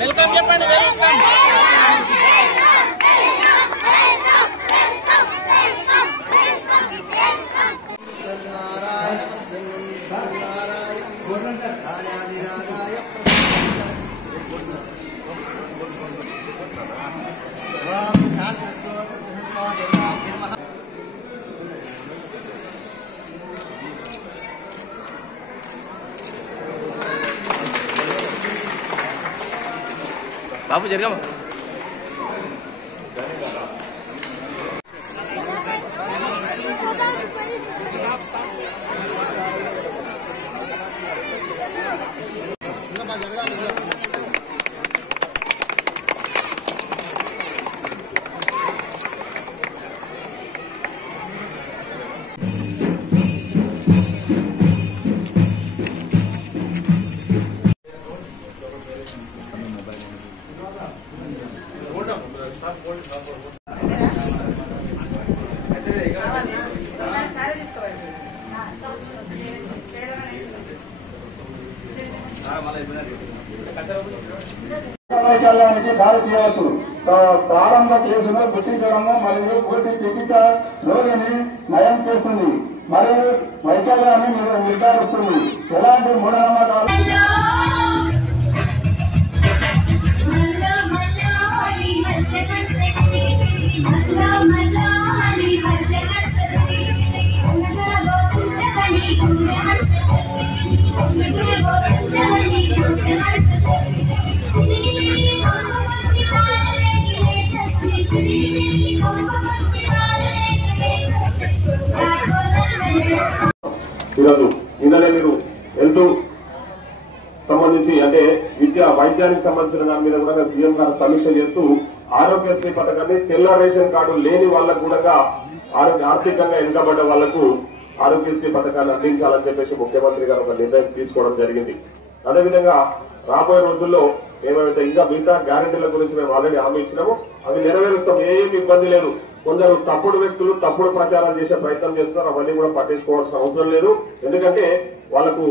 Welcome చెప్పండి welcome బాబు జరగమా వైకల్యానికి దారి తీయవచ్చు. ప్రారంభ కేసును గుర్తించడము మరియు పూర్తి చికిత్సలోని నయం చేస్తుంది మరియు వైకల్యాన్ని నిర్ధారిస్తుంది. ఎలాంటి మూఢనమ్మకాలు ఈరోజు నిన్ననే మీరు హెల్త్ సంబంధించి అంటే వైద్యానికి సంబంధించిన దాని మీద కూడా సీఎం గారు సమీక్ష చేస్తూ ఆరోగ్యశ్రీ పథకాన్ని తెల్ల రేషన్ కార్డు లేని వాళ్ళకు కూడా ఆర్థికంగా వెనుకబడ్డ వాళ్లకు ఆరోగ్యశ్రీ పథకాన్ని అందించాలని చెప్పేసి ముఖ్యమంత్రి గారు ఒక నిర్ణయం తీసుకోవడం జరిగింది. అదేవిధంగా రాబోయే రోజుల్లో ఏమైతే ఇంకా మిగతా గ్యారెంటీల గురించి మేము ఆల్రెడీ హామీ ఇచ్చినాము, అవి నెరవేరుస్తాం. ఏమి ఇబ్బంది లేదు. కొందరు తప్పుడు వ్యక్తులు తప్పుడు ప్రచారాలు చేసే ప్రయత్నం చేస్తున్నారు. అవన్నీ కూడా పట్టించుకోవాల్సిన అవసరం లేదు. ఎందుకంటే వాళ్ళకు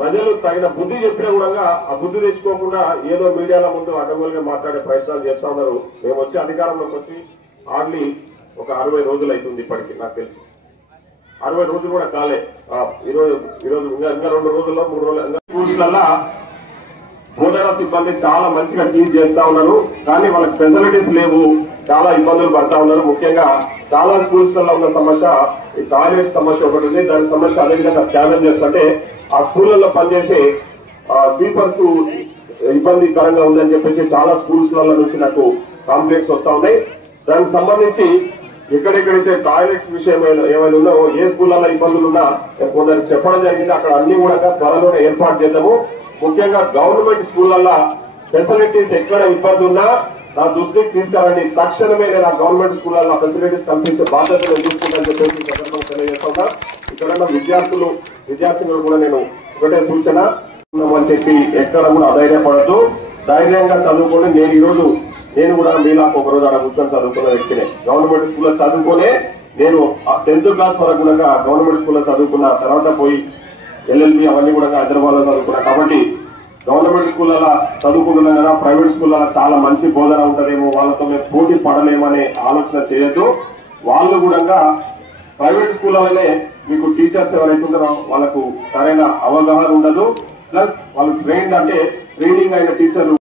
ప్రజలు తగిన బుద్ధి చెప్పినా కూడా ఆ బుద్ధి తెచ్చుకోకుండా ఏదో మీడియాల ముందు అడ్డగోలుగా మాట్లాడే ప్రయత్నాలు చేస్తా ఉన్నారు. మేము వచ్చి అధికారంలోకి వచ్చి హార్డ్లీ ఒక 60 రోజులు అవుతుంది. ఇప్పటికీ నాకు తెలుసు 60 రోజులు కూడా కాలే. ఈరోజు ఇంకా 2 రోజుల్లో 3 రోజులు స్కూల్స్లలో బోధన సిబ్బంది చాలా మంచిగా టీచ్ చేస్తా ఉన్నారు. కానీ వాళ్ళకి ఫెసిలిటీస్ లేవు. చాలా ఇబ్బందులు పడతా ఉన్నారు. ముఖ్యంగా చాలా స్కూల్స్ లలో ఉన్న సమస్య ఈ టాయిలెట్ సమస్య ఒకటి ఉంది. దాని సమస్య అదేవిధంగా స్కావెంజర్స్ అంటే ఆ స్కూళ్లలో పనిచేసే స్వీపర్స్ ఇబ్బందికరంగా ఉందని చెప్పేసి చాలా స్కూల్స్ లలో నుంచి నాకు కాంప్లైంట్స్ వస్తా ఉన్నాయి. దానికి సంబంధించి ఎక్కడెక్కడైతే టాయిలెట్స్ విషయం ఏమైనా ఉన్నాయో ఏ స్కూళ్లలో ఇబ్బందులు ఉన్నా కొందరికి చెప్పడం జరిగింది. అక్కడ అన్ని కూడా త్వరలోనే ఏర్పాటు చేద్దాము. ముఖ్యంగా గవర్నమెంట్ స్కూళ్లలో ఫెసిలిటీస్ ఎక్కడ ఇబ్బంది ఉన్నా నా దృష్టికి తీసుకురండి. తక్షణమే నేను ఆ గవర్నమెంట్ స్కూళ్లలో ఫెసిలిటీస్ కల్పించే బాధ్యతలు తీసుకుంటానని చెప్పేసి సందర్భంగా తెలియజేస్తున్నా. ఇక్కడ విద్యార్థులు కూడా నేను ఒకటే సూచన అని చెప్పి ఎక్కడ కూడా అధైర్యపడద్దు. ధైర్యంగా చదువుకోండి. నేను కూడా మీలాకు ఒకరోజు అలా కూర్చొని చదువుకున్న వ్యక్తినే. గవర్నమెంట్ స్కూల్లో చదువుకునే నేను 10th క్లాస్ వరకు కూడా గవర్నమెంట్ స్కూల్లో చదువుకున్న తర్వాత పోయి LLB అవన్నీ కూడా హైదరాబాద్ లో చదువుకున్నా. కాబట్టి గవర్నమెంట్ స్కూళ్ళలో చదువుకుంటున్నాం కదా, ప్రైవేట్ స్కూల్లో చాలా మంచి బోధన ఉంటుందేమో, వాళ్ళతో మేము పోటీ పడలేమనే ఆలోచన చేయొద్దు. వాళ్ళు కూడా ప్రైవేట్ స్కూళ్ళలోనే మీకు టీచర్స్ ఎవరైతే ఉన్నారో వాళ్ళకు సరైన అవగాహన ఉండదు. ప్లస్ వాళ్ళు ట్రైనింగ్ అయిన టీచర్లు